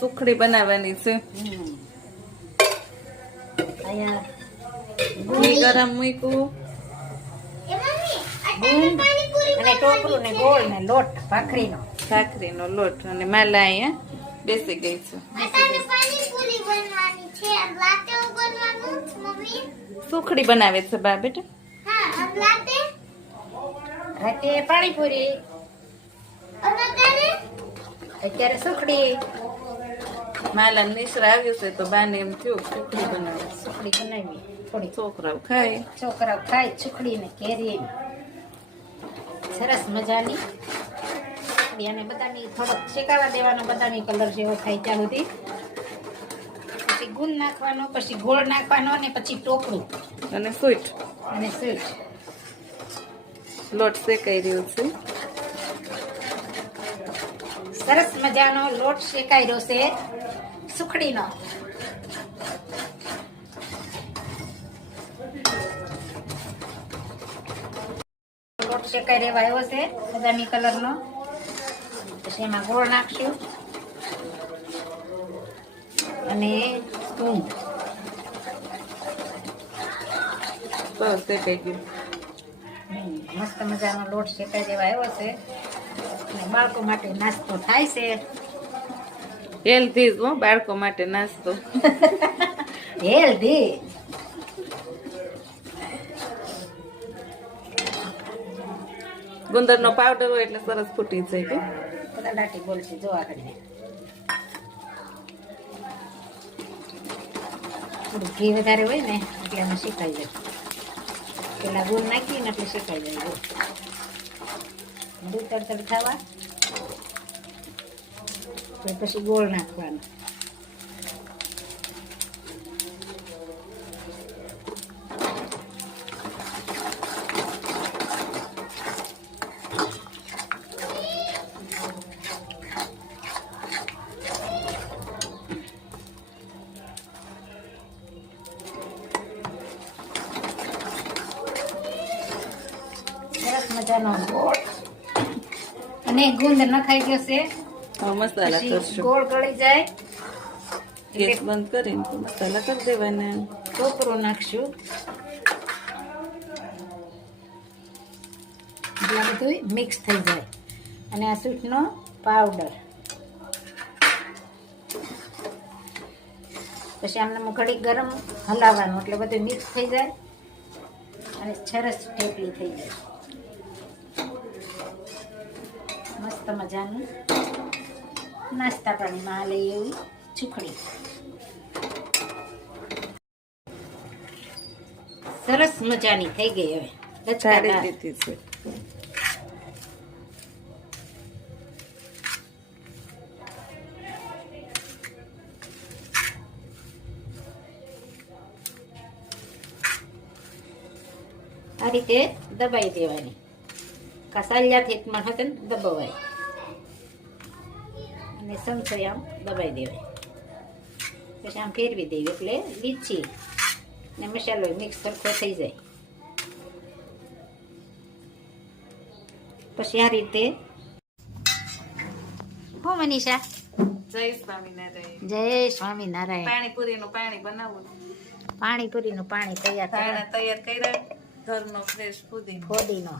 સુખડી બનાવવાની છે. અહીંયા ઘી ગરમ મૂક્યું. ગુંદ અને ટોપરું ને ગોળ ને લોટ ભાખરીનો. ભાખરીનો લોટ અને માલા અહીંયા બેસી ગઈ છે. સુખડી બનાવે છે બા બેટા. રાતે પાણીપુરી, અત્યારે સુખડી. માલા નિશ્રા આવ્યું છે તો બાને એમ થયું સુખડી બનાવે. સુખડી બનાવી થોડી, છોકરાઓ ખાય. છોકરાઓ ખાય સુખડી ને કેરી. સરસ મજાની અને બધાની થોડોક શેકાવા દેવાનો, બધાની કલર જેવો થાય ત્યાં સુધી. પછી ગુંદ નાખવાનો, પછી ગોળ નાખવાનો અને પછી ટોપરું અને સ્વીટ અને સ્વીટ. લોટ શેકાઈ રહ્યો છે. સરસ મજાનો લોટ શેકાઈ રહ્યો છે સુખડીનો. લોટ શેકાઈ રહેવા આવ્યો છે બદામી કલરનો. પછી એમાં ગોળ નાખશું અને ગુંદ. બસ શેકાઈ ગયું. મસ્ત મજાનો લોટ શેકાઈ દેવા આવ્યો છે અને બાળકો માટે નાસ્તો થાય છે. હેલ્ધી હો, બાળકો માટે નાસ્તો. હેલ્ધી. ગુંદરનો પાવડર હોય એટલે સરસ ફૂટી જાય કે બધા દાટી બોલશે જો આગળ. થોડું ઘી વધારે હોય ને એટલે એમાં શેકાઈ જાય. પેલા ગોળ નાખીએ ને એટલે શેકાઈ જાય. દૂધ તડતડ ખાવા પછી ગોળ નાખવાનું. સરસ મજાનો ગોળ અને ગુંદ નખાઈ ગયો છે. હવે મસાલા પછી કરશું. ગોળ ગળી જાય ગેસ બંધ કરીને તો મસાલા કરી દેવાના. ટોપરું નાખશું. એટલે બધું મિક્સ થઈ જાય. અને આ સૂટનો પાવડર. પછી આમને ઘડી ગરમ હલાવવાનું એટલે બધું મિક્સ થઈ જાય અને સરસ ઢેપલી થઈ જાય. મસ્ત મજાનું નાસ્તા પાણીમાં હાલે એવી સુખડી. સરસ મજાની થઈ ગઈ. હવે ચાળી દીધી છે. આ રીતે દબાઈ દેવાની. કસાલિયાથી પણ હોતે ને દબાવાય અને સમસો આમ દબાઈ દેવાય. પછી આમ ફેરવી દેવી એટલે લીચી ને મસાલો મિક્સ સરખો થઈ જાય. પછી આ રીતે હો મનીષા. જય સ્વામિનારાયણ. જય સ્વામિનારાયણ. પાણીપુરીનું પાણી બનાવવું. પાણીપુરીનું પાણી તૈયાર ધાણા તૈયાર કર્યા. ઘરનો ફ્રેશ ફોડીનો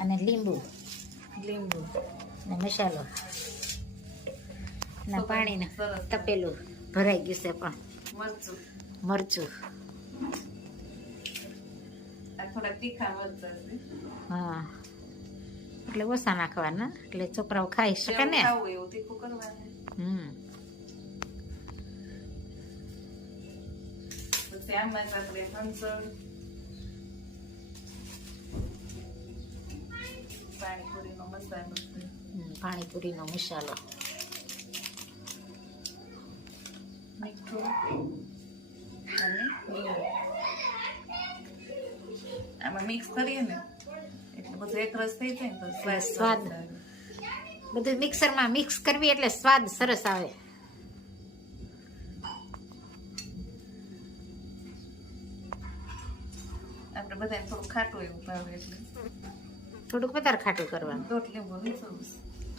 અને લીંબુ ને મસાલો ના પાણીને તપેલું ભરાઈ ગયું છે. પણ મરચું થોડા તીખા મરચા છે. હા એટલે ઓછા નાખવાના એટલે છોકરાઓ ખાઈ શકે ને. એવું તીખું કરવાનું. પછી આમાં આપણે હંસળ પાણીપુરીનો મસાલો. પાણીપુરીનો મસાલો, મીઠું અને આમાં મિક્સ કરીએ ને એટલે બધું એક રસ થઈ જાય ને તો સ્વાદ બધું મિક્સરમાં મિક્સ કરવી એટલે સ્વાદ સરસ આવે. આપણે બધાને થોડું ખાટું એવું ભાવે એટલે થોડુંક વધારે ખાટું કરવાનું. દોઢ લીંબુ નીચોવું.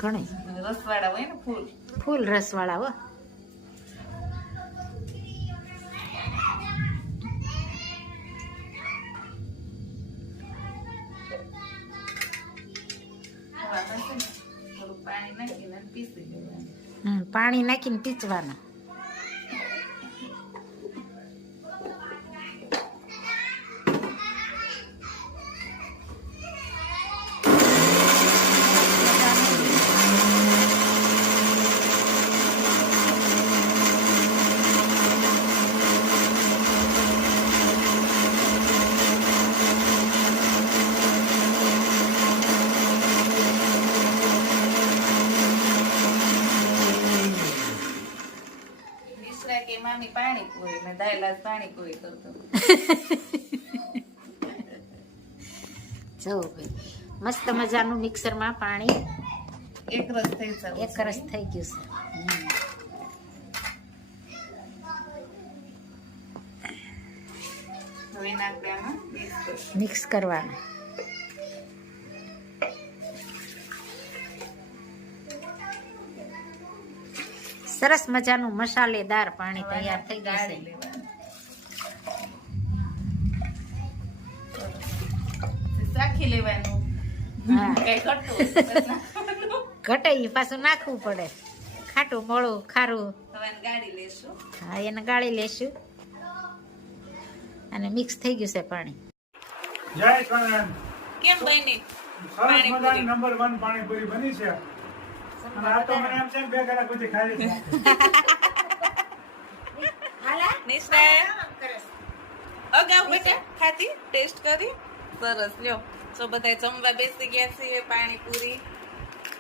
ઘણી રસવાળા હોય ને ફૂલ. ફૂલ રસવાળા હો. આવા હશે ને થોડું પાણી નાખીને પીસી દેવાનું. પાણી નાખીને પીચવાના. મિશ્રા કે મામી પાણીપુરી ને દાયલા પાણીપુરી કરતો. જો ભાઈ મસ્ત મજાનું મિક્સરમાં પાણી એક રસ થઈ જવું. એક રસ થઈ ગયું છે હવે નાખવાનું મિક્સ કરવાનું. સરસ મજાનું મસાલેદાર પાણી તૈયાર થઈ ગાળી જશે. લેવાનું. ચાખી લેવાનું. હા. કઈ ઘટતું હોય તો નાખવાનું. ઘટે ઈ પાછું નાખવું પડે. ખાટું મોળું ખારું હવે એને ગાળી લેશું. હા એને ગાળી લેશું. અને મિક્સ થઈ ગયું છે પાણી. જય સ્વામિનારાયણ. કેમ બની સરસ મજાની નંબર 1 પાણીપુરી બની છે. અને આ તો મને એમ છે કે બે કલાક પછી ખાઈ લઈશ. નિશ્ચય અગાઉ બેટા ખાધી ટેસ્ટ કરી સરસ લ્યો. તો બધા જમવા બેસી ગયા છીએ. પાણીપુરી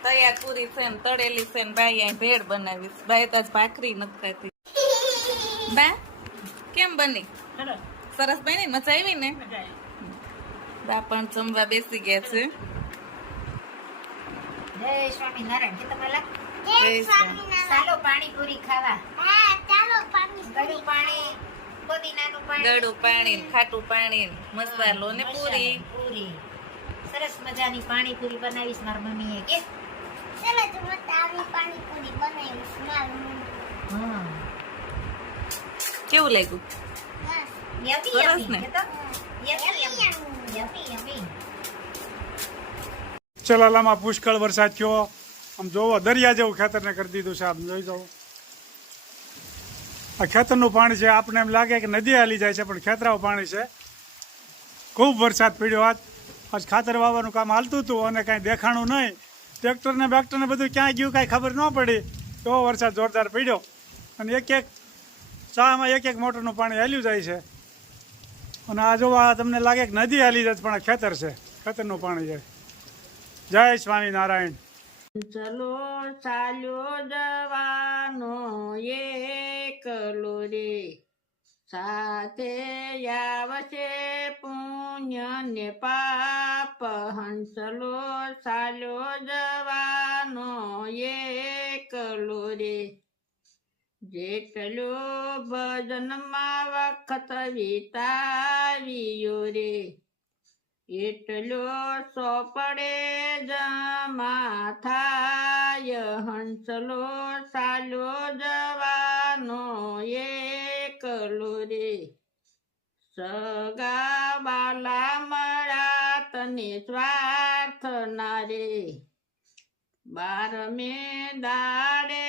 તૈયાર પૂરી છે ને તળેલી છે ને બાઈ અહીં ભેળ બનાવીશ. બાઈ તો આજ ભાખરી નથી ખાતી. બા કેમ બની? સરસ બની ને? મજા આવી ને? બા પણ જમવા બેસી ગયા છે. જય સ્વામિનારાયણ. કે તમારા જય સ્વામિનારાયણ. ચાલો પાણીપુરી ખાવા. ગળું પાણી, પુદીનાનું પાણી, ગળું પાણી ને ખાટું પાણી ને મસાલો ને પૂરી. પૂરી. સરસ મજાની પાણીપુરી બનાવીશ મારી મમ્મીએ કે. હા. કેવું લાગ્યું? યમી સરસ યમી. ને? કે તો યમી યમી. ચલાલામાં પુષ્કળ વરસાદ થયો. આમ જોવો દરિયા જેવું ખેતરને કરી દીધું છે. આમ જોઈ જાઓ આ ખેતરનું પાણી છે. આપણે એમ લાગે કે નદી હાલી જાય છે પણ ખેતરાવું પાણી છે. ખૂબ વરસાદ પડ્યો આજ ખાતર વાવવાનું કામ હાલતું હતું અને કાંઈ દેખાણું નહીં. ટ્રેક્ટરને બેક્ટરને બધું ક્યાંય ગયું કાંઈ ખબર ન પડી. એવો વરસાદ જોરદાર પડ્યો અને એક શાળામાં એક મોટરનું પાણી હાલ્યું જાય છે. અને આ જોવા તમને લાગે કે નદી હાલી જાય પણ આ ખેતર છે. ખેતરનું પાણી જાય. જય સ્વામિનારાયણ. ચલો ચાલ્યો જવાનો એકલો રે, સાથે આવશે પુણ્ય ને પાપ. હંસલો ચાલ્યો જવાનો એકલો રે, જેટલો ભજનમાં વખત વિતાવ્યો રે, એટલો સોપડે જમા થાય. હંસલો ચાલ્યો જવાનો એકલો રે, સગા બાલા મળ્યા તને સ્વાર્થના રે, 12મે દાડે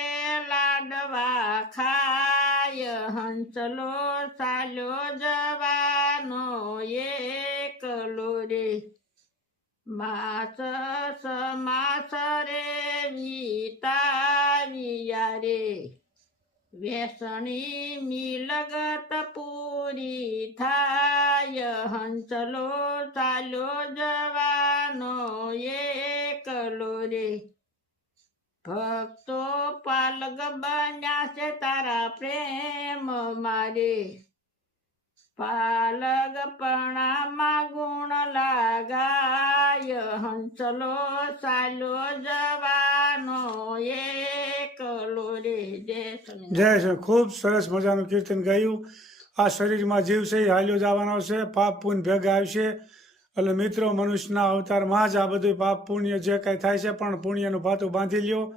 લાડવા ખાય. હંસલો ચાલ્યો જવાનો એકલો રે, માસ સમાસ રે વિતાવ્યા રે, વેસણી મિલગત પૂરી થાય. હંસલો ચાલ્યો જવાનો એકલો રે, ભક્તો પાલગ બન્યા છે તારા પ્રેમ મારે, પાલગ પણામાં ગુણ લાગાય. હંસલો ચાલ્યો જવાનો એકલો રે. જય શ્રી ખૂબ સરસ મજાનું કીર્તન ગાયું. આ શરીરમાં જીવ છે એ હાલ્યો જવાનો છે. પાપ પુણ્ય ભેગા આવશે એટલે મિત્રો મનુષ્યના અવતારમાં જ આ બધું પાપ પુણ્ય જે કાંઈ થાય છે પણ પુણ્યનું ભાતું બાંધી લ્યો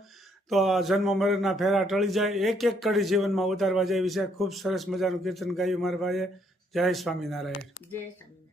તો આ જન્મ મરણના ફેરા ટળી જાય. એક એક કડી જીવનમાં ઉતારવા જેવી છે. ખૂબ સરસ મજાનું કીર્તન ગાયું મારા ભાઈએ. જય સ્વામિનારાયણ. જય સ્વામિનારાયણ.